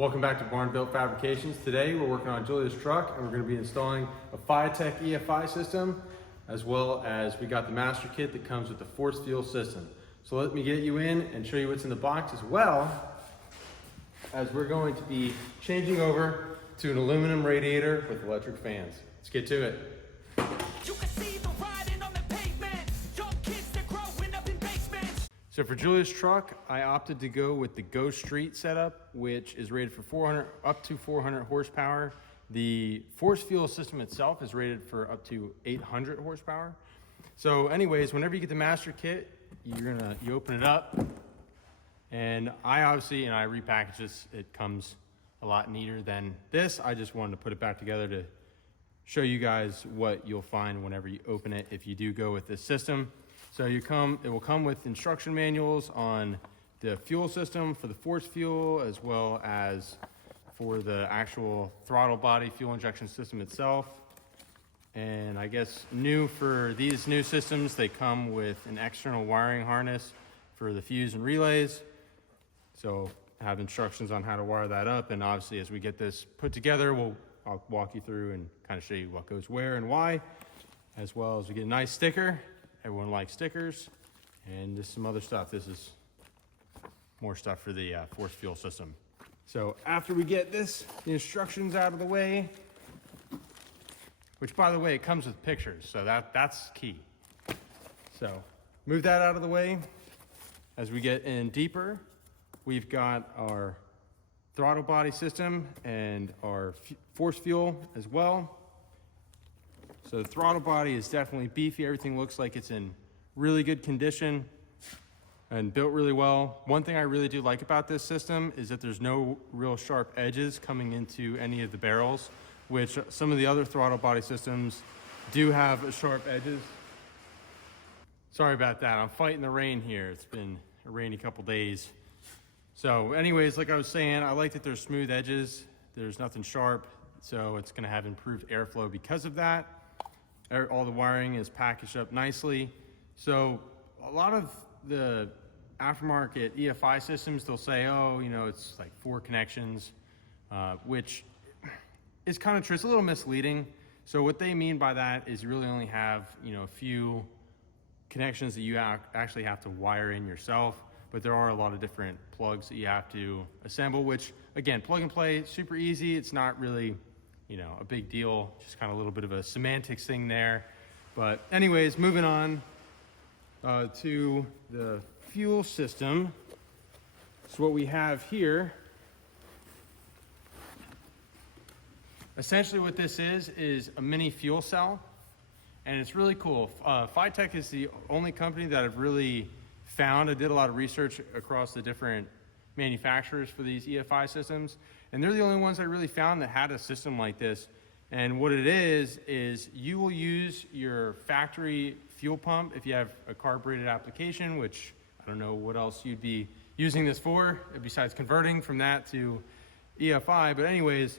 Welcome back to Barn Built Fabrications. Today we're working on Julia's truck and we're going to be installing a FiTech EFI system, as well as we got the master kit that comes with the force fuel system. So let me get you in and show you what's in the box, as well as we're going to be changing over to an aluminum radiator with electric fans. Let's get to it. So for Julia's truck, I opted to go with the Go Street setup, which is rated for up to 400 horsepower. The force fuel system itself is rated for up to 800 horsepower. So anyways, whenever you get the master kit, you open it up, and I repackage this. It comes a lot neater than this. I just wanted to put it back together to show you guys what you'll find whenever you open it if you do go with this system. So it will come with instruction manuals on the fuel system for the force fuel, as well as for the actual throttle body fuel injection system itself. And I guess new for these new systems, they come with an external wiring harness for the fuse and relays. So I have instructions on how to wire that up. And obviously as we get this put together, I'll walk you through and kind of show you what goes where and why, as well as we get a nice sticker. Everyone likes stickers, and just some other stuff. This is more stuff for the force fuel system. So after we get the instructions out of the way, which by the way, it comes with pictures, so that's key. So move that out of the way. As we get in deeper, we've got our throttle body system and our force fuel as well. So the throttle body is definitely beefy. Everything looks like it's in really good condition and built really well. One thing I really do like about this system is that there's no real sharp edges coming into any of the barrels, which some of the other throttle body systems do have sharp edges. Sorry about that. I'm fighting the rain here. It's been a rainy couple days. So anyways, like I was saying, I like that there's smooth edges. There's nothing sharp, so it's going to have improved airflow because of that. All the wiring is packaged up nicely. So a lot of the aftermarket EFI systems, they'll say, oh, it's like 4 connections, which is kind of true. It's a little misleading. So what they mean by that is you really only have, a few connections that you actually have to wire in yourself, but there are a lot of different plugs that you have to assemble, which again, plug and play, super easy. It's not really a big deal, just kind of a little bit of a semantics thing there. But anyways, moving on to the fuel system. So what we have here, essentially what this is a mini fuel cell, and it's really cool. FiTech is the only company that I've really found. I did a lot of research across the different manufacturers for these EFI systems, and they're the only ones I really found that had a system like this. And what it is you will use your factory fuel pump if you have a carbureted application, which I don't know what else you'd be using this for besides converting from that to EFI. But anyways,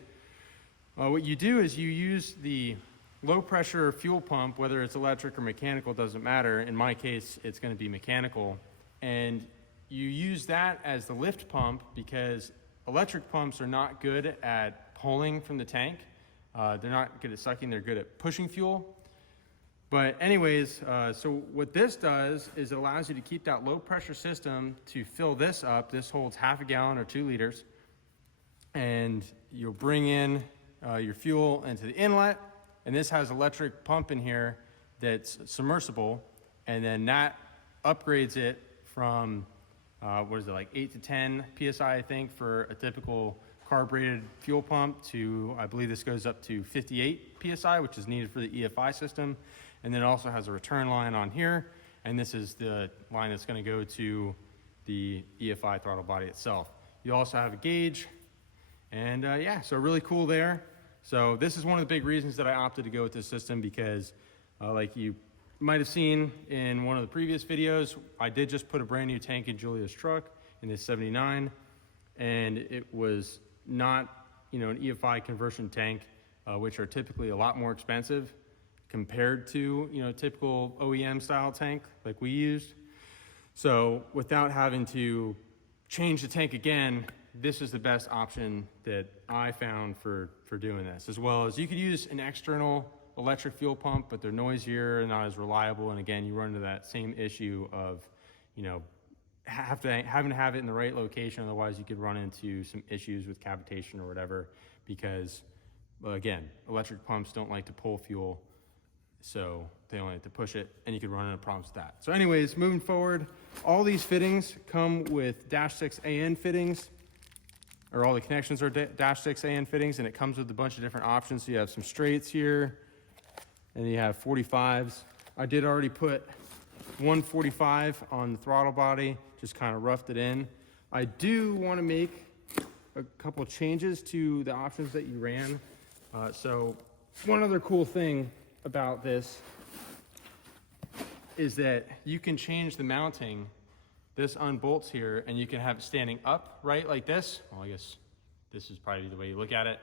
what you do is you use the low pressure fuel pump, whether it's electric or mechanical, doesn't matter. In my case, it's going to be mechanical. And you use that as the lift pump because electric pumps are not good at pulling from the tank. They're not good at sucking, they're good at pushing fuel. But anyways, so what this does is it allows you to keep that low pressure system to fill this up. This holds half a gallon or 2 liters. And you'll bring in your fuel into the inlet. And this has electric pump in here that's submersible. And then that upgrades it from like 8 to 10 PSI, I think, for a typical carbureted fuel pump to, I believe this goes up to 58 PSI, which is needed for the EFI system. And then it also has a return line on here. And this is the line that's going to go to the EFI throttle body itself. You also have a gauge. And so really cool there. So this is one of the big reasons that I opted to go with this system, because like you might have seen in one of the previous videos, I did just put a brand new tank in Julia's truck in this 79, and it was not, an EFI conversion tank, which are typically a lot more expensive compared to, typical OEM style tank like we used. So without having to change the tank again, this is the best option that I found for doing this, as well as you could use an external electric fuel pump, but they're noisier and not as reliable. And again, you run into that same issue of, you know, having to have it in the right location. Otherwise you could run into some issues with cavitation or whatever, because, well, again, electric pumps don't like to pull fuel, so they only like to push it, and you could run into problems with that. So anyways, moving forward, all these fittings come with -6 AN fittings, or all the connections are -6 AN fittings, and it comes with a bunch of different options. So you have some straights here, and you have 45s. I did already put 145 on the throttle body, just kind of roughed it in. I do want to make a couple changes to the options that you ran. So one other cool thing about this is that you can change the mounting. This unbolts here, and you can have it standing up, right, like this. Well, I guess this is probably the way you look at it.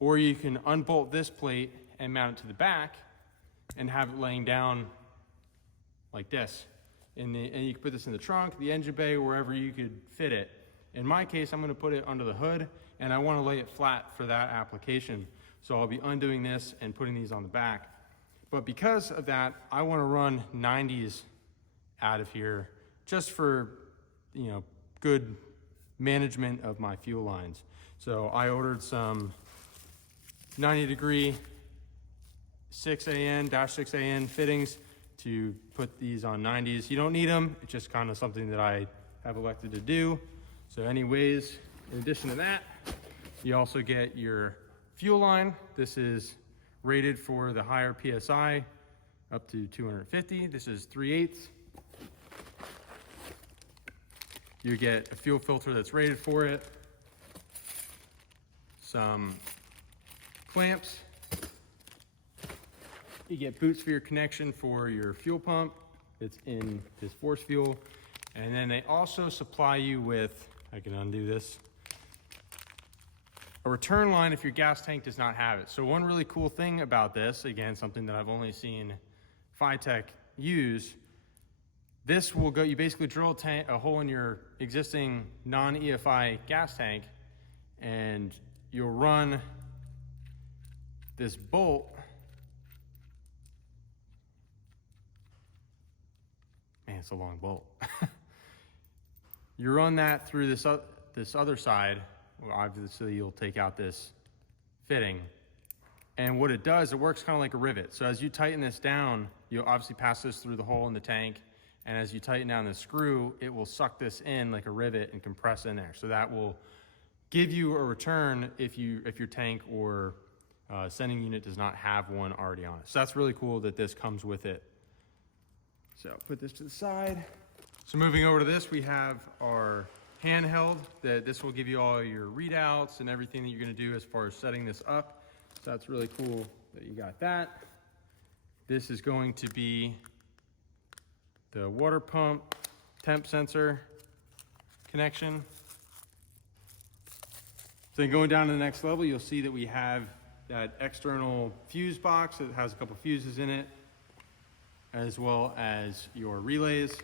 Or you can unbolt this plate and mount it to the back and have it laying down like this. And you can put this in the trunk, the engine bay, wherever you could fit it. In my case, I'm gonna put it under the hood, and I wanna lay it flat for that application. So I'll be undoing this and putting these on the back. But because of that, I wanna run 90s out of here, just for, you know, good management of my fuel lines. So I ordered some 90-degree 6 AN fittings to put these on 90s. You don't need them, it's just kind of something that I have elected to do. So anyways, in addition to that, you also get your fuel line. This is rated for the higher PSI, up to 250. This is 3/8. You get a fuel filter that's rated for it, some clamps. You get boots for your connection for your fuel pump. It's in this force fuel. And then they also supply you with, I can undo this, a return line if your gas tank does not have it. So one really cool thing about this, again, something that I've only seen FiTech use, this will go, you basically drill a hole in your existing non-EFI gas tank, and you'll run this bolt. Man, it's a long bolt. You run that through this other side. Well, obviously you'll take out this fitting. And what it does, it works kind of like a rivet. So as you tighten this down, you'll obviously pass this through the hole in the tank. And as you tighten down the screw, it will suck this in like a rivet and compress in there. So that will give you a return if your tank or sending unit does not have one already on it. So that's really cool that this comes with it. So put this to the side. So moving over to this, we have our handheld. This will give you all your readouts and everything that you're gonna do as far as setting this up. So that's really cool that you got that. This is going to be the water pump temp sensor connection. So then going down to the next level, you'll see that we have that external fuse box that has a couple fuses in it, as well as your relays.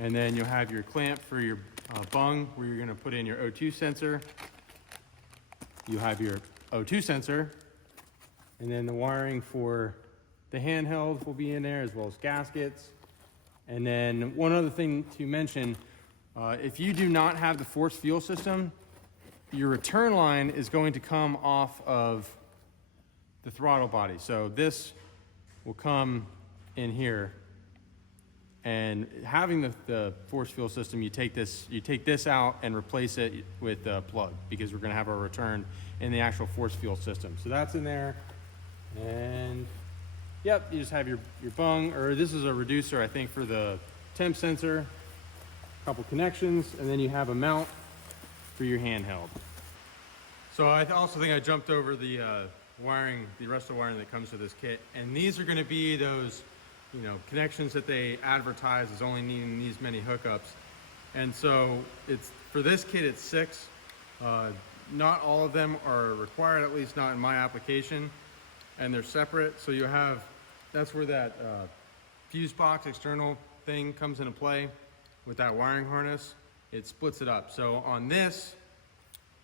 And then you'll have your clamp for your bung where you're gonna put in your O2 sensor. You have your O2 sensor, and then the wiring for the handheld will be in there, as well as gaskets. And then one other thing to mention, if you do not have the force fuel system, your return line is going to come off of the throttle body. So this will come in here, and having the force fuel system, you take this out and replace it with a plug, because we're gonna have our return in the actual force fuel system. So that's in there, and yep, you just have your bung, or this is a reducer, I think, for the temp sensor, a couple connections, and then you have a mount for your handheld. So I also think I jumped over the wiring, the rest of the wiring that comes with this kit, and these are gonna be those, you know, connections that they advertise as only needing these many hookups. And so it's, for this kit, it's 6. Not all of them are required, at least not in my application, and they're separate. So you have, that's where that fuse box external thing comes into play with that wiring harness. it splits it up. So on this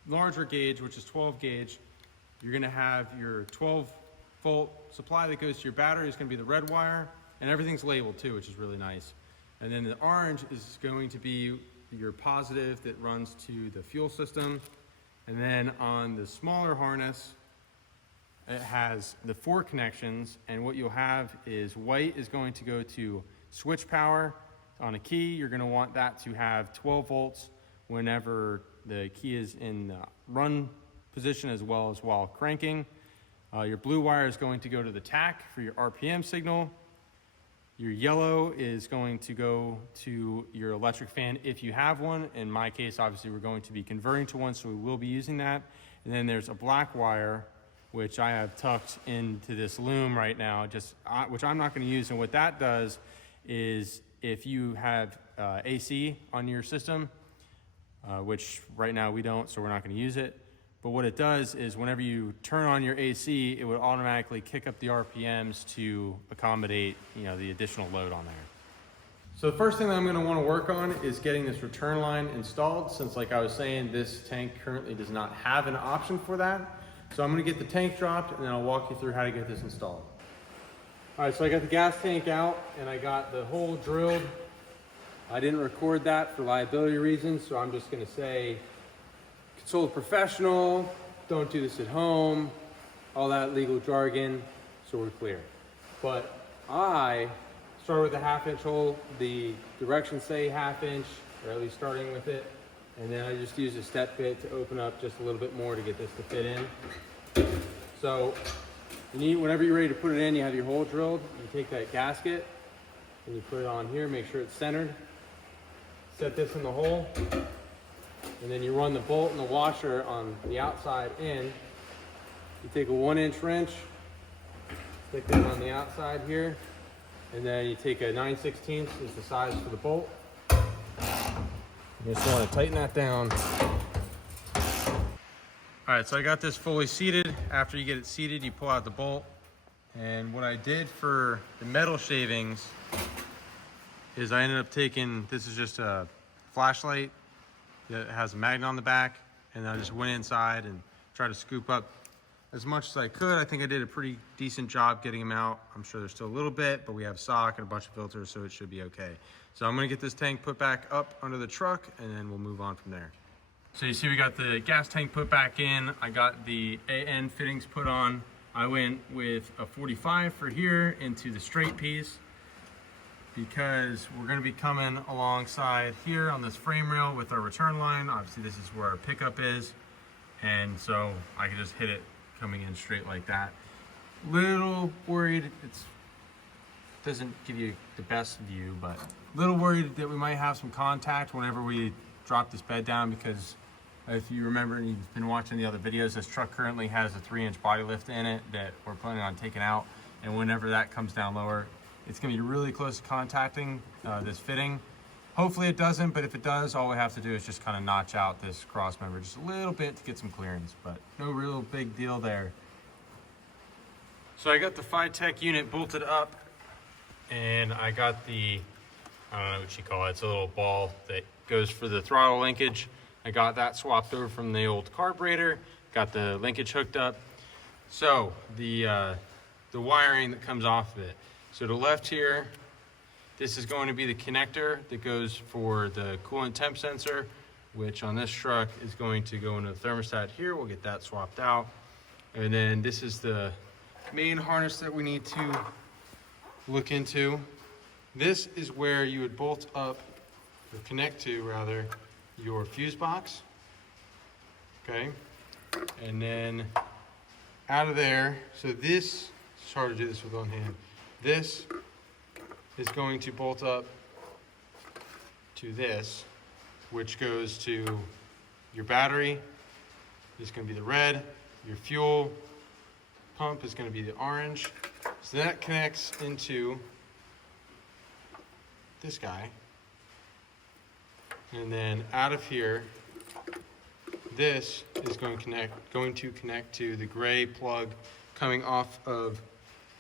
larger gauge, which is 12 gauge, you're gonna have your 12-volt supply that goes to your battery is gonna be the red wire, and everything's labeled too, which is really nice. And then the orange is going to be your positive that runs to the fuel system. And then on the smaller harness, it has the 4 connections, and what you'll have is white is going to go to switch power. On a key, you're gonna want that to have 12 volts whenever the key is in the run position as well as while cranking. Your blue wire is going to go to the tach for your RPM signal. Your yellow is going to go to your electric fan if you have one. In my case, obviously we're going to be converting to one, so we will be using that. And then there's a black wire, which I have tucked into this loom right now, which I'm not gonna use. And what that does is if you have AC on your system, which right now we don't, so we're not gonna use it. But what it does is whenever you turn on your AC, it would automatically kick up the RPMs to accommodate, the additional load on there. So the first thing that I'm gonna wanna work on is getting this return line installed, since like I was saying, this tank currently does not have an option for that. So I'm gonna get the tank dropped and then I'll walk you through how to get this installed. All right, so I got the gas tank out and I got the hole drilled. I didn't record that for liability reasons, so I'm just gonna say, consult a professional, don't do this at home, all that legal jargon, so we're clear. But I started with a 1/2 inch hole, the directions say 1/2 inch, or at least starting with it, and then I just used a step bit to open up just a little bit more to get this to fit in. So whenever you're ready to put it in, you have your hole drilled, you take that gasket, and you put it on here, make sure it's centered, set this in the hole, and then you run the bolt and the washer on the outside in. You take a 1-inch wrench, stick that on the outside here, and then you take a 9/16 is the size for the bolt. You just want to tighten that down. All right, so I got this fully seated. After you get it seated, you pull out the bolt. And what I did for the metal shavings is I ended up taking, this is just a flashlight that has a magnet on the back, and I just went inside and tried to scoop up as much as I could. I think I did a pretty decent job getting them out. I'm sure there's still a little bit, but we have sock and a bunch of filters, so it should be okay. So I'm gonna get this tank put back up under the truck, and then we'll move on from there. So you see we got the gas tank put back in. I got the AN fittings put on. I went with a 45 for here into the straight piece, because we're gonna be coming alongside here on this frame rail with our return line. Obviously this is where our pickup is. And so I can just hit it coming in straight like that. Little worried, it doesn't give you the best view, but little worried that we might have some contact whenever we drop this bed down, because if you remember and you've been watching the other videos, this truck currently has a 3-inch body lift in it that we're planning on taking out. And whenever that comes down lower, it's gonna be really close to contacting this fitting. Hopefully it doesn't, but if it does, all we have to do is just kind of notch out this cross member just a little bit to get some clearance, but no real big deal there. So I got the FiTech unit bolted up, and I got the, I don't know what you call it, it's a little ball that goes for the throttle linkage. I got that swapped over from the old carburetor, got the linkage hooked up. So the wiring that comes off of it. So to the left here, this is going to be the connector that goes for the coolant temp sensor, which on this truck is going to go into the thermostat here. We'll get that swapped out. And then this is the main harness that we need to look into. This is where you would bolt up, or connect to rather, your fuse box. Okay. And then out of there, so this, it's hard to do this with one hand. This is going to bolt up to this, which goes to your battery. It's going to be the red. Your fuel pump is going to be the orange. So that connects into this guy. And then out of here, this is going to connect to the gray plug coming off of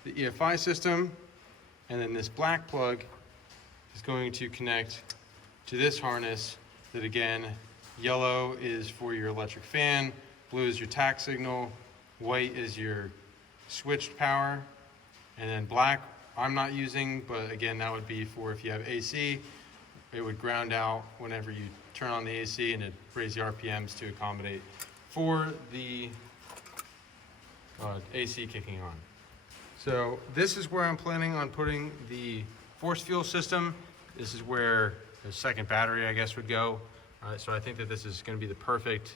the EFI system. And then this black plug is going to connect to this harness that again, yellow is for your electric fan, blue is your tack signal, white is your switched power, and then black I'm not using, but again, that would be for if you have AC, it would ground out whenever you turn on the AC and it raise the RPMs to accommodate for the AC kicking on. So this is where I'm planning on putting the force fuel system. This is where the second battery, I guess, would go. So I think that this is going to be the perfect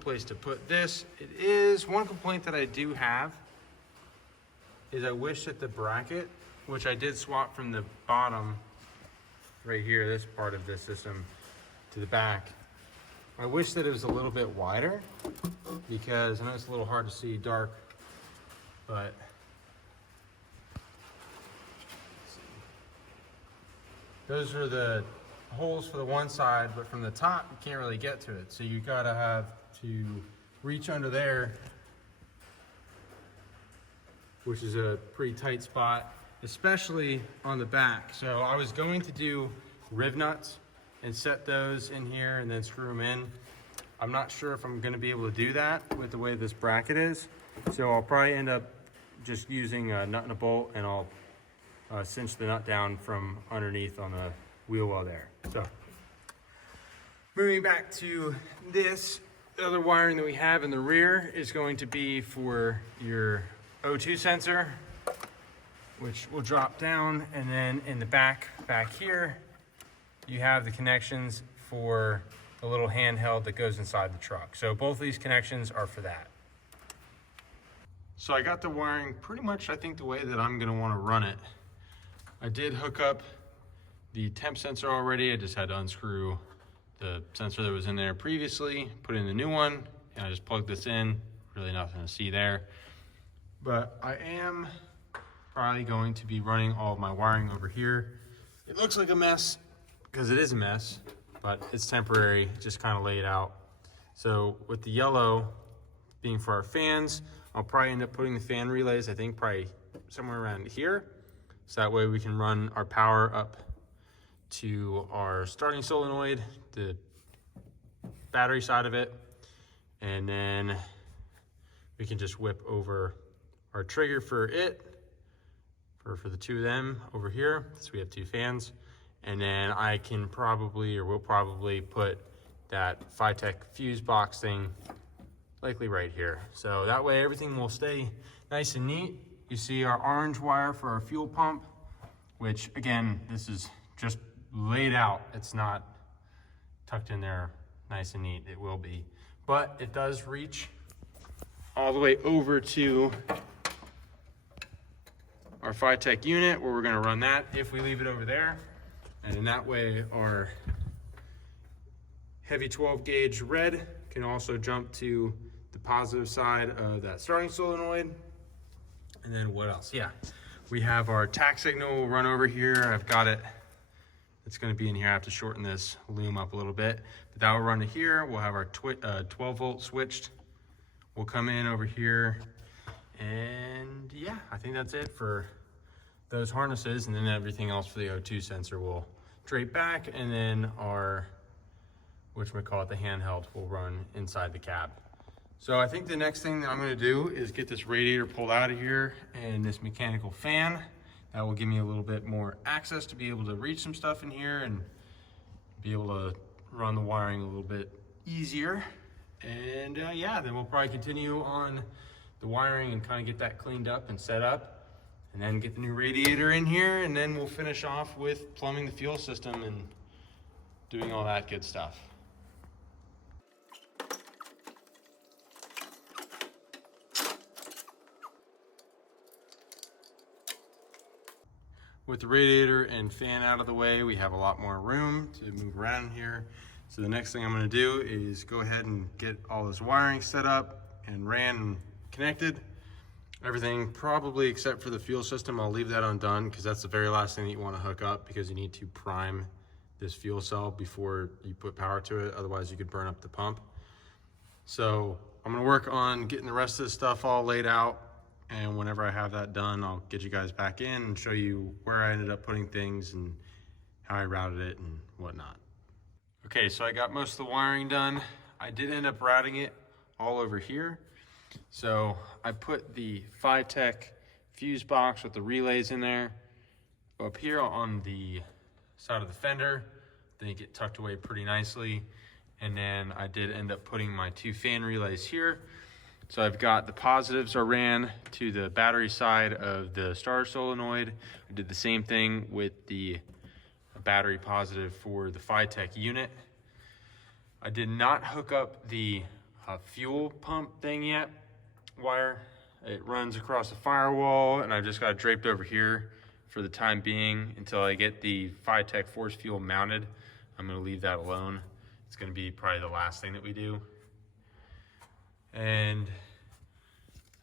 place to put this. It is one complaint that I do have is I wish that the bracket, which I did swap from the bottom right here, this part of this system, to the back. I wish that it was a little bit wider because I know it's a little hard to see dark, but those are the holes for the one side, but from the top you can't really get to it. So you gotta have to reach under there, which is a pretty tight spot, especially on the back. So I was going to do riv nuts and set those in here and then screw them in. I'm not sure if I'm gonna be able to do that with the way this bracket is. So I'll probably end up just using a nut and a bolt, and I'll cinch the nut down from underneath on the wheel well there. So moving back to this, the other wiring that we have in the rear is going to be for your O2 sensor, which will drop down, and then in the back here, you have the connections for the little handheld that goes inside the truck. So both of these connections are for that. So I got the wiring pretty much, I think, the way that I'm gonna wanna run it. I did hook up the temp sensor already. I just had to unscrew the sensor that was in there previously, put in the new one, and I just plugged this in. Really nothing to see there. But I am probably going to be running all of my wiring over here. It looks like a mess, because it is a mess, but it's temporary, just kind of laid out. So with the yellow being for our fans, I'll probably end up putting the fan relays, I think probably somewhere around here. So that way we can run our power up to our starting solenoid, the battery side of it, and then we can just whip over our trigger for it, for the two of them over here. So we have two fans. And then I can probably, or will probably put that FiTech fuse box thing likely right here. So that way everything will stay nice and neat. You see our orange wire for our fuel pump, which again, this is just laid out. It's not tucked in there nice and neat. It will be, but it does reach all the way over to our FiTech unit where we're gonna run that if we leave it over there. And in that way, our heavy 12 gauge red can also jump to the positive side of that starting solenoid. And then what else? Yeah, we have our tack signal run over here. I've got it, it's gonna be in here. I have to shorten this loom up a little bit, but that will run to here. We'll have our 12 volt switched. We'll come in over here, and yeah, I think that's it for those harnesses, and then everything else for the O2 sensor will drape back, and then our, whatchamacallit, the handheld will run inside the cab. So I think the next thing that I'm gonna do is get this radiator pulled out of here and this mechanical fan. That will give me a little bit more access to be able to reach some stuff in here and be able to run the wiring a little bit easier. And yeah, then we'll probably continue on the wiring and kind of get that cleaned up and set up, and then get the new radiator in here, and then we'll finish off with plumbing the fuel system and doing all that good stuff. With the radiator and fan out of the way, we have a lot more room to move around here. So the next thing I'm gonna do is go ahead and get all this wiring set up and ran and connected. Everything probably except for the fuel system, I'll leave that undone because that's the very last thing that you wanna hook up, because you need to prime this fuel cell before you put power to it. Otherwise you could burn up the pump. So I'm gonna work on getting the rest of this stuff all laid out. And whenever I have that done, I'll get you guys back in and show you where I ended up putting things and how I routed it and whatnot. Okay, so I got most of the wiring done. I did end up routing it all over here. So I put the FiTech fuse box with the relays in there up here on the side of the fender. They get tucked away pretty nicely. And then I did end up putting my 2 fan relays here. So I've got the positives are ran to the battery side of the starter solenoid. I did the same thing with the battery positive for the FiTech unit. I did not hook up the fuel pump thing yet, wire. It runs across the firewall, and I've just got it draped over here for the time being until I get the FiTech force fuel mounted. I'm gonna leave that alone. It's gonna be probably the last thing that we do. And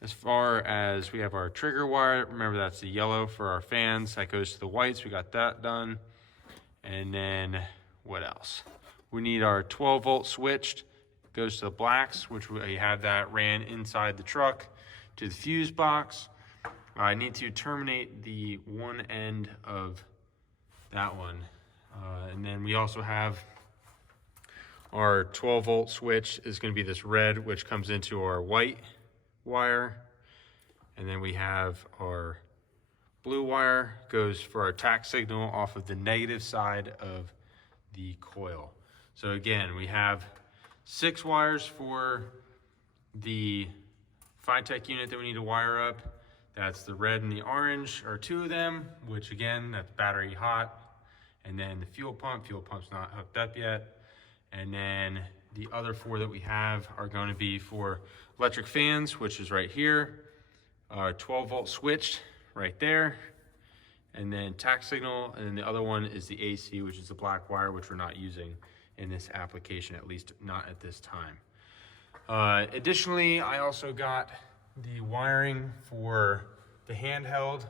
as far as we have our trigger wire, remember that's the yellow for our fans. That goes to the whites, we got that done. And then what else? We need our 12 volt switched, goes to the blacks, which we have that ran inside the truck to the fuse box. I need to terminate the one end of that one. And then we also have our 12 volt switch is going to be this red, which comes into our white wire. And then we have our blue wire goes for our tack signal off of the negative side of the coil. So again, we have 6 wires for the FiTech unit that we need to wire up. That's the red and the orange are 2 of them, which again, that's battery hot. And then the fuel pump's not hooked up yet. And then the other 4 that we have are going to be for electric fans, which is right here. 12 volt switched right there. And then tack signal. And then the other one is the AC, which is the black wire, which we're not using in this application, at least not at this time. Additionally, I also got the wiring for the handheld.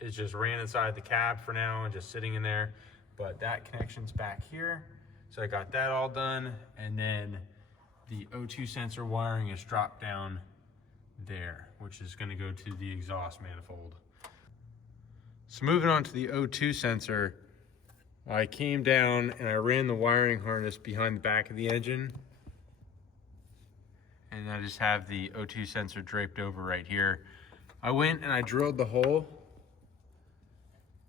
It just ran inside the cab for now and just sitting in there. But that connection's back here. So I got that all done. And then the O2 sensor wiring is dropped down there, which is going to go to the exhaust manifold. So moving on to the O2 sensor, I came down and I ran the wiring harness behind the back of the engine. And I just have the O2 sensor draped over right here. I went and I drilled the hole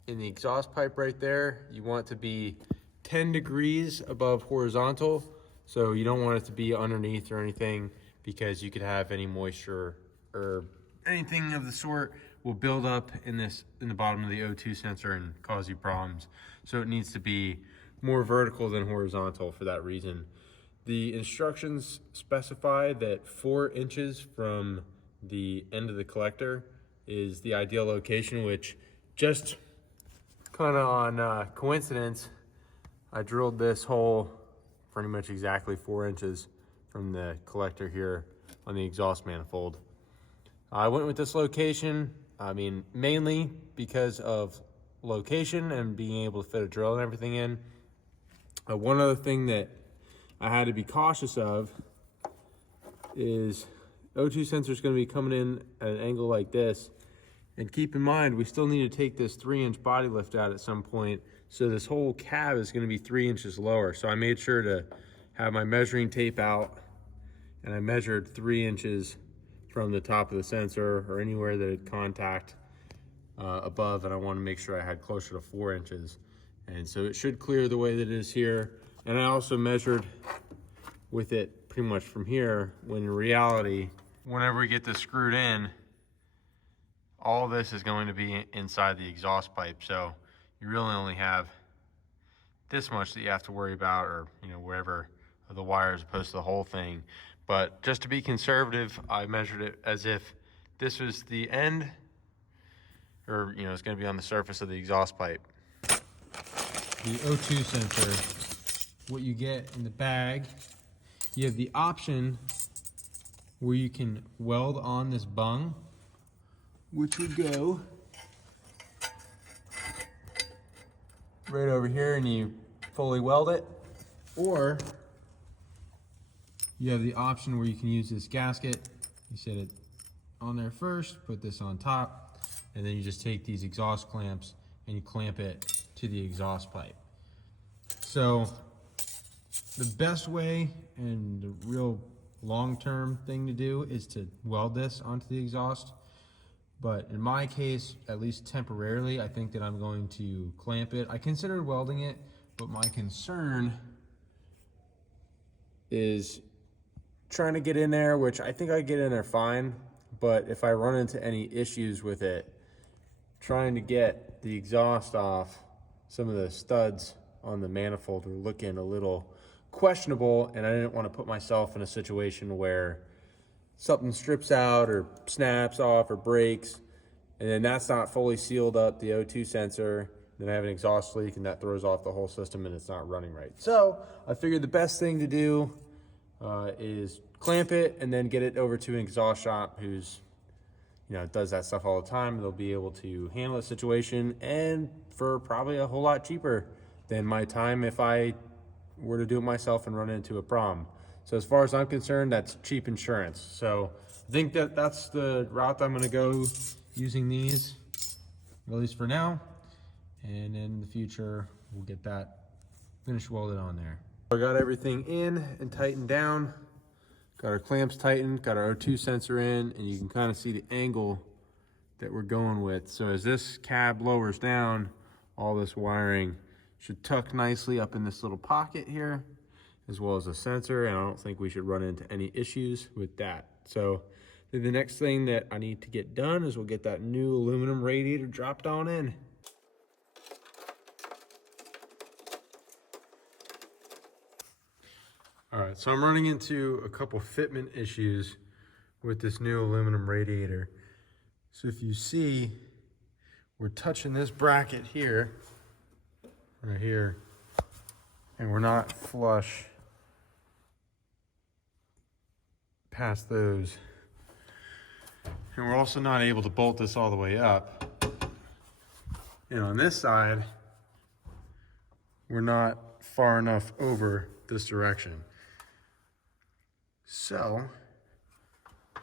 in the exhaust pipe right there. You want it to be 10 degrees above horizontal. So you don't want it to be underneath or anything, because you could have any moisture or anything of the sort will build up in the bottom of the O2 sensor and cause you problems. So it needs to be more vertical than horizontal for that reason. The instructions specify that 4 inches from the end of the collector is the ideal location, which just kind of on coincidence, I drilled this hole pretty much exactly 4 inches from the collector here on the exhaust manifold. I went with this location, I mean, mainly because of location and being able to fit a drill and everything in. One other thing that I had to be cautious of is O2 sensor is going to be coming in at an angle like this. And keep in mind, we still need to take this 3-inch body lift out at some point. So this whole cab is going to be 3 inches lower. So I made sure to have my measuring tape out, and I measured 3 inches from the top of the sensor or anywhere that it contact above, and I want to make sure I had closer to 4 inches. And so it should clear the way that it is here. And I also measured with it pretty much from here, when in reality, whenever we get this screwed in, all this is going to be inside the exhaust pipe. So you really only have this much that you have to worry about, or wherever the wire, as opposed to the whole thing. But just to be conservative, I measured it as if this was the end, or it's going to be on the surface of the exhaust pipe. The O2 sensor, what you get in the bag, you have the option where you can weld on this bung, which would go right over here, and you fully weld it. Or you have the option where you can use this gasket. You set it on there first, put this on top, and then you just take these exhaust clamps and you clamp it to the exhaust pipe. So The best way and the real long-term thing to do is to weld this onto the exhaust. But in my case, at least temporarily, I think that I'm going to clamp it. I considered welding it, but my concern is trying to get in there, which I think I get in there fine. But if I run into any issues with it, trying to get the exhaust off, some of the studs on the manifold were looking a little questionable, and I didn't want to put myself in a situation where something strips out or snaps off or breaks, and then that's not fully sealed up, the O2 sensor, then I have an exhaust leak and that throws off the whole system and it's not running right. So I figured the best thing to do is clamp it and then get it over to an exhaust shop who's, does that stuff all the time. They'll be able to handle the situation, and for probably a whole lot cheaper than my time if I were to do it myself and run into a problem. So as far as I'm concerned, that's cheap insurance. So I think that that's the route I'm gonna go, using these, at least for now. And in the future, we'll get that finished welded on there. I got everything in and tightened down. Got our clamps tightened, got our O2 sensor in, and you can kind of see the angle that we're going with. So as this cab lowers down, all this wiring should tuck nicely up in this little pocket here, as well as the sensor, and I don't think we should run into any issues with that. So the next thing that I need to get done is we'll get that new aluminum radiator dropped on in. All right, so I'm running into a couple fitment issues with this new aluminum radiator. So if you see, we're touching this bracket here, right here, and we're not flush past those. And we're also not able to bolt this all the way up. And on this side, we're not far enough over this direction. So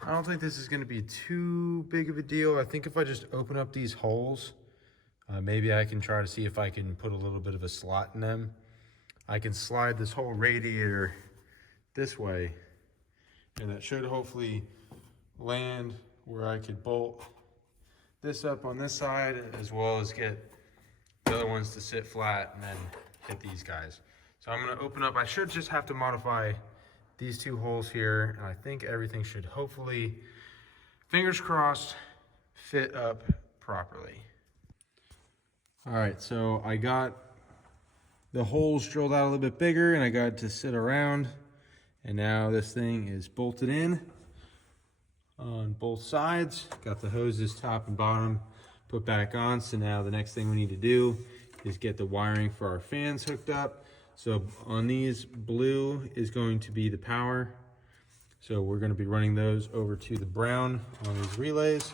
I don't think this is going to be too big of a deal. I think if I just open up these holes, maybe I can try to see if I can put a little bit of a slot in them. I can slide this whole radiator this way, and that should hopefully land where I could bolt this up on this side, as well as get the other ones to sit flat and then hit these guys. So I'm going to open up. I should just have to modify these two holes here, and I think everything should hopefully, fingers crossed, fit up properly. All right, so I got the holes drilled out a little bit bigger and I got it to sit around, and now this thing is bolted in on both sides. Got the hoses top and bottom put back on. So now the next thing we need to do is get the wiring for our fans hooked up. So on these, blue is going to be the power. So we're going to be running those over to the brown on these relays.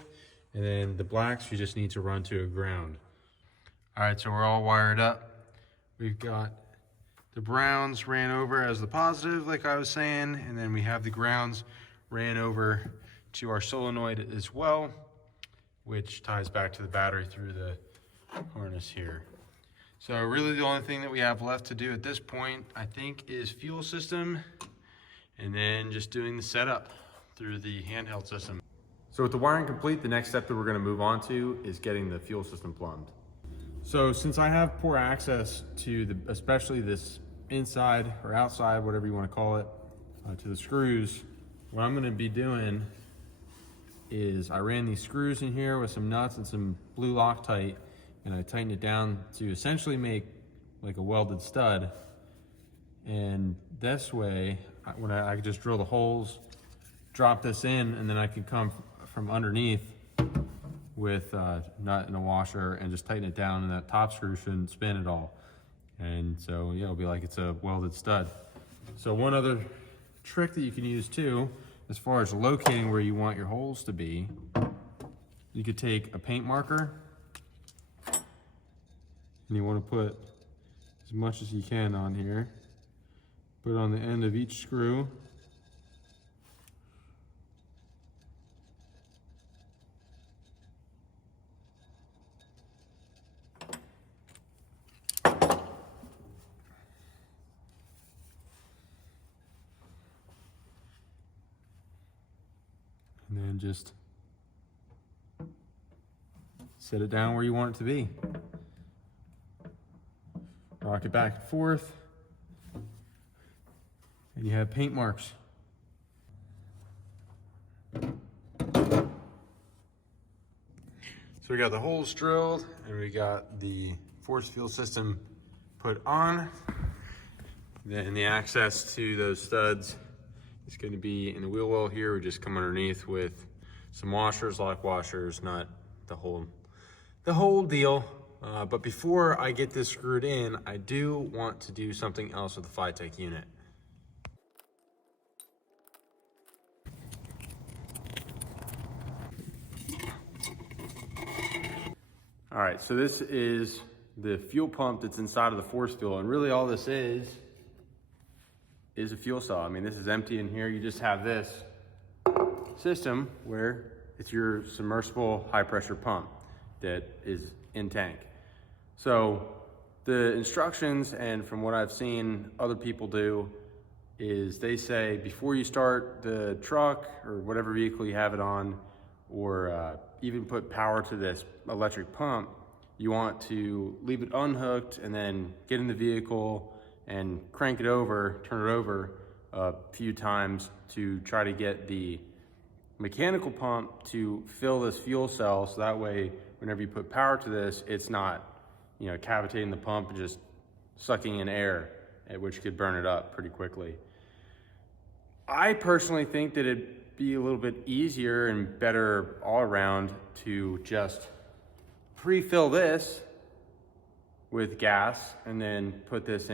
And then the blacks, you just need to run to a ground. All right, so we're all wired up. We've got the browns ran over as the positive, like I was saying. And then we have the grounds ran over to our solenoid as well, which ties back to the battery through the harness here. So really the only thing that we have left to do at this point, I think, is fuel system, and then just doing the setup through the handheld system. So with the wiring complete, the next step that we're gonna move on to is getting the fuel system plumbed. So since I have poor access to especially this inside or outside, whatever you wanna call it, to the screws, what I'm gonna be doing is I ran these screws in here with some nuts and some blue Loctite, and I tightened it down to essentially make like a welded stud. And this way, when I could just drill the holes, drop this in, and then I could come from underneath with a nut and a washer and just tighten it down, and that top screw shouldn't spin at all. And so, yeah, it'll be like it's a welded stud. So one other trick that you can use too, as far as locating where you want your holes to be, you could take a paint marker, and you want to put as much as you can on here. Put it on the end of each screw. and then just set it down where you want it to be. Rock it back and forth, and you have paint marks. So we got the holes drilled, and we got the force field system put on. Then the access to those studs is going to be in the wheel well here. We just come underneath with some washers, lock washers, not the whole deal. But before I get this screwed in, I do want to do something else with the FiTech unit. All right, so this is the fuel pump that's inside of the force field, and really all this is a fuel cell. I mean, this is empty in here. You just have this system where it's your submersible high pressure pump that is in tank. So the instructions, and from what I've seen other people do, is they say before you start the truck or whatever vehicle you have it on, or even put power to this electric pump, you want to leave it unhooked and then get in the vehicle and crank it over, turn it over a few times to try to get the mechanical pump to fill this fuel cell, so that way whenever you put power to this, it's not, you know, cavitating the pump and just sucking in air, which could burn it up pretty quickly. I personally think that it'd be a little bit easier and better all around to just pre-fill this with gas and then put this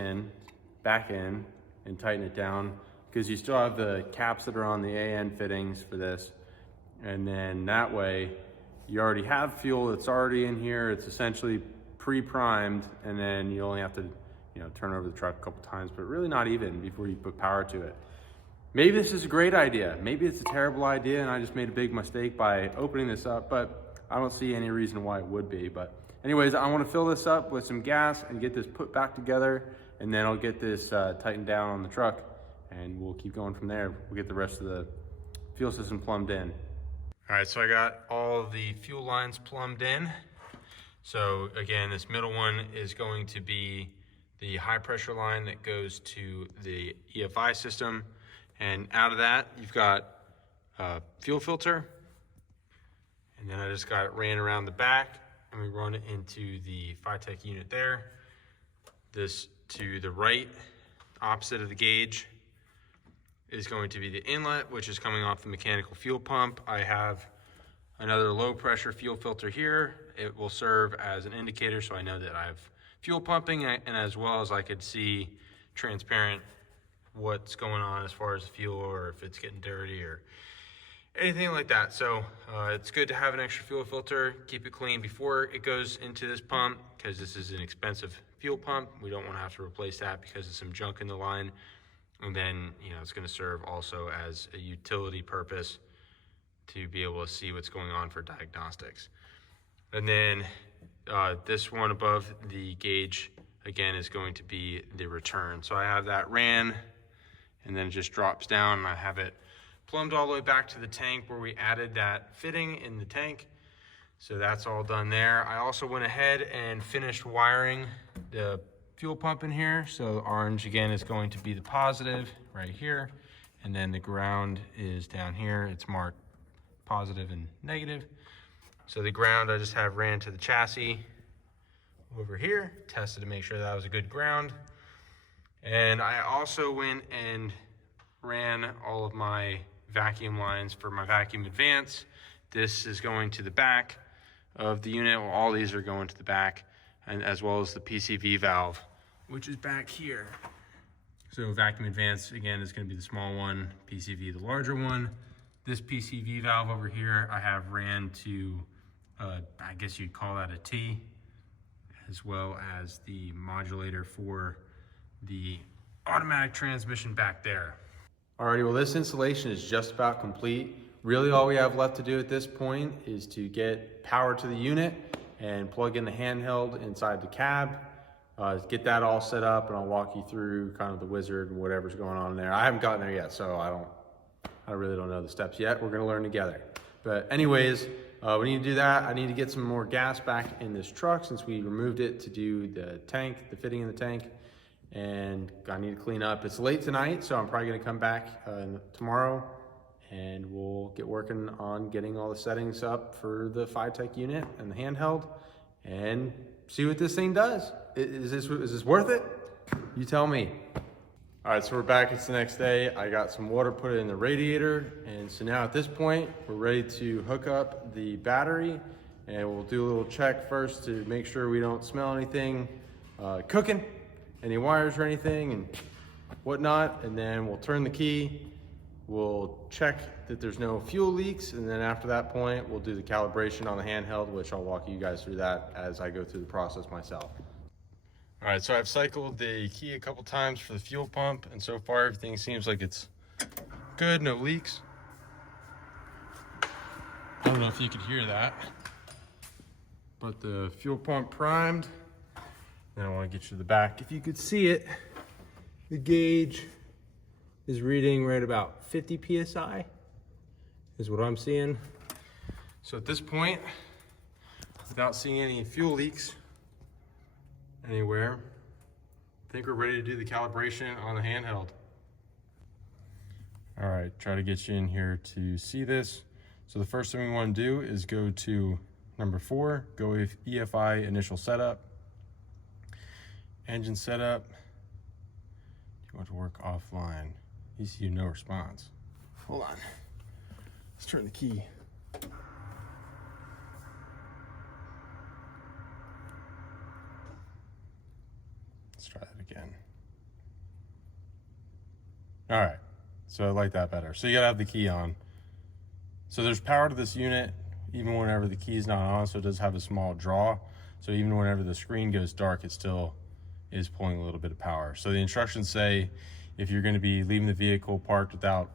back in and tighten it down, because you still have the caps that are on the AN fittings for this, and then that way you already have fuel that's already in here. It's essentially pre-primed, and then you only have to, you know, turn over the truck a couple times, but really not even before you put power to it. Maybe this is a great idea. Maybe it's a terrible idea and I just made a big mistake by opening this up, but I don't see any reason why it would be. But anyways, I want to fill this up with some gas and get this put back together, and then I'll get this tightened down on the truck, and we'll keep going from there. We'll get the rest of the fuel system plumbed in. All right, so I got all of the fuel lines plumbed in. So again, this middle one is going to be the high pressure line that goes to the EFI system. And out of that, you've got a fuel filter. And then I just got it ran around the back, and we run it into the FiTech unit there. This to the right, opposite of the gauge, is going to be the inlet, which is coming off the mechanical fuel pump. I have another low pressure fuel filter here. It will serve as an indicator, so I know that I have fuel pumping, and as well as I could see transparent what's going on as far as the fuel, or if it's getting dirty or anything like that. So it's good to have an extra fuel filter, keep it clean before it goes into this pump, because this is an expensive fuel pump. We don't want to have to replace that because of some junk in the line. And then, you know, it's going to serve also as a utility purpose to be able to see what's going on for diagnostics. And then this one above the gauge, again, is going to be the return. So I have that ran, and then it just drops down, and I have it plumbed all the way back to the tank where we added that fitting in the tank. So that's all done there. I also went ahead and finished wiring the fuel pump in here. So orange, again, is going to be the positive right here, and then the ground is down here. It's marked positive and negative. So the ground I just have ran to the chassis over here, tested to make sure that was a good ground. And I also went and ran all of my vacuum lines for my vacuum advance. This is going to the back of the unit. Well, all these are going to the back, and as well as the PCV valve, which is back here. So vacuum advance, again, is going to be the small one, PCV the larger one. This PCV valve over here I have ran to, I guess you'd call that a T, as well as the modulator for the automatic transmission back there. Alrighty, well, this installation is just about complete. Really all we have left to do at this point is to get power to the unit and plug in the handheld inside the cab, get that all set up, and I'll walk you through kind of the wizard and whatever's going on there. I haven't gotten there yet, so I I really don't know the steps yet. We're gonna learn together. But anyways, we need to do that. I need to get some more gas back in this truck since we removed it to do the tank, the fitting in the tank, and I need to clean up. It's late tonight, so I'm probably gonna come back tomorrow and we'll get working on getting all the settings up for the FiTech unit and the handheld and see what this thing does. Is this worth it? You tell me. All right, so we're back, it's the next day. I got some water put in the radiator, and so now at this point, we're ready to hook up the battery, and we'll do a little check first to make sure we don't smell anything cooking, any wires or anything and whatnot, and then we'll turn the key, we'll check that there's no fuel leaks, and then after that point, we'll do the calibration on the handheld, which I'll walk you guys through that as I go through the process myself. All right, so I've cycled the key a couple times for the fuel pump, and so far everything seems like it's good, no leaks. I don't know if you could hear that, but the fuel pump primed. Then I want to get you to the back. If you could see it, the gauge is reading right about 50 PSI, is what I'm seeing. So at this point, without seeing any fuel leaks anywhere, I think we're ready to do the calibration on the handheld. All right, try to get you in here to see this. So the first thing we want to do is go to number 4, go with EFI initial setup, engine setup. You want to work offline. ECU no response. Hold on, let's turn the key. Try that again. All right, so I like that better. So you gotta have the key on. So there's power to this unit even whenever the key is not on, so it does have a small draw. So even whenever the screen goes dark, it still is pulling a little bit of power. So the instructions say if you're gonna be leaving the vehicle parked without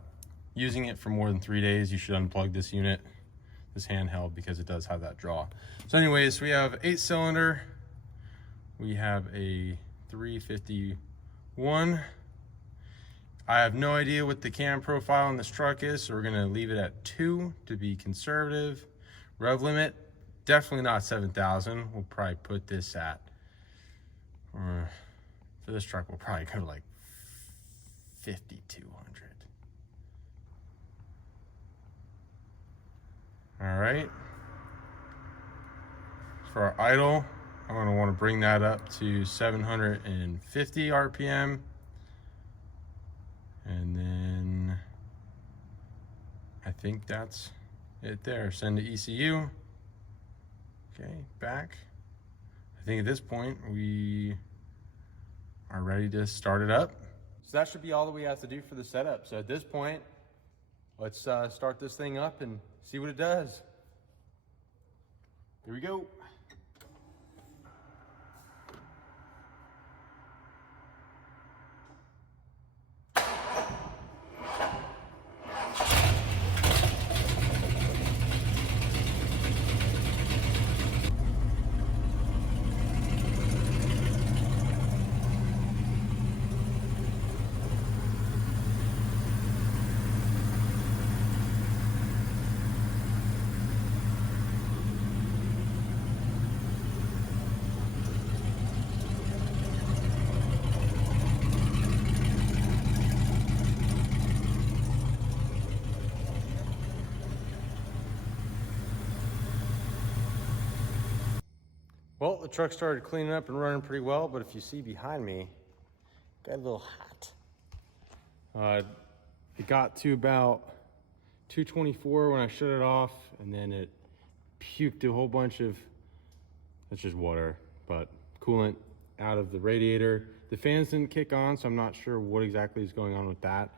using it for more than 3 days, you should unplug this unit, this handheld, because it does have that draw. So anyways, we have 8-cylinder, we have a 351. I have no idea what the cam profile on this truck is, so we're gonna leave it at 2 to be conservative. Rev limit, definitely not 7,000. We'll probably put this at, or for this truck, we'll probably go to like 5,200. All right. For our idle, I'm going to want to bring that up to 750 RPM. And then I think that's it there. Send to ECU. Okay, back. I think at this point we are ready to start it up. So that should be all that we have to do for the setup. So at this point, let's start this thing up and see what it does. Here we go. Well, the truck started cleaning up and running pretty well, but if you see behind me, it got a little hot. It got to about 224 when I shut it off, and then it puked a whole bunch of, that's just water, but coolant out of the radiator. The fans didn't kick on, so I'm not sure what exactly is going on with that.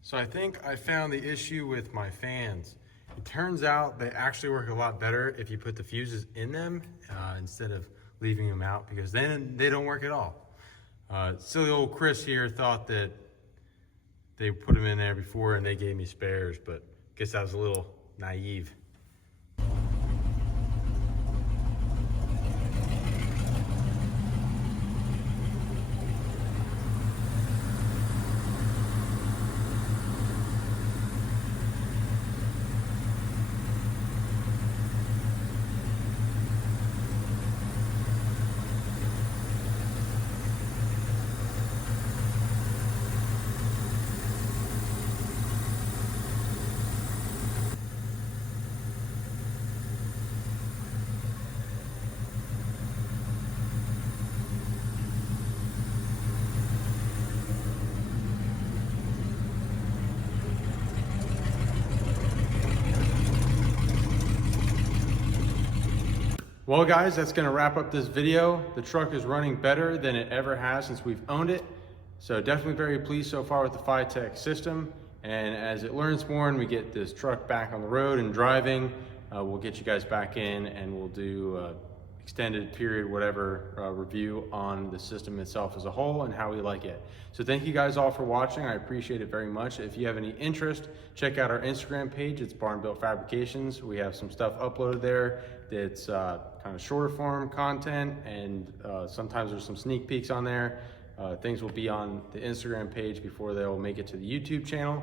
So I think I found the issue with my fans. It turns out they actually work a lot better if you put the fuses in them instead of leaving them out, because then they don't work at all. Silly old Chris here thought that they put them in there before and they gave me spares, but I guess I was a little naive. Well guys, that's gonna wrap up this video. The truck is running better than it ever has since we've owned it. So definitely very pleased so far with the FiTech system. And as it learns more and we get this truck back on the road and driving, we'll get you guys back in and we'll do extended period, whatever, review on the system itself as a whole and how we like it. So thank you guys all for watching. I appreciate it very much. If you have any interest, check out our Instagram page. It's BarnBuiltFabrications. We have some stuff uploaded there that's kind of shorter form content, and sometimes there's some sneak peeks on there. Things will be on the Instagram page before they'll make it to the YouTube channel.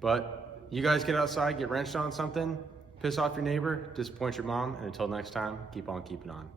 But you guys get outside, get wrenched on something, piss off your neighbor, disappoint your mom, and until next time, keep on keeping on.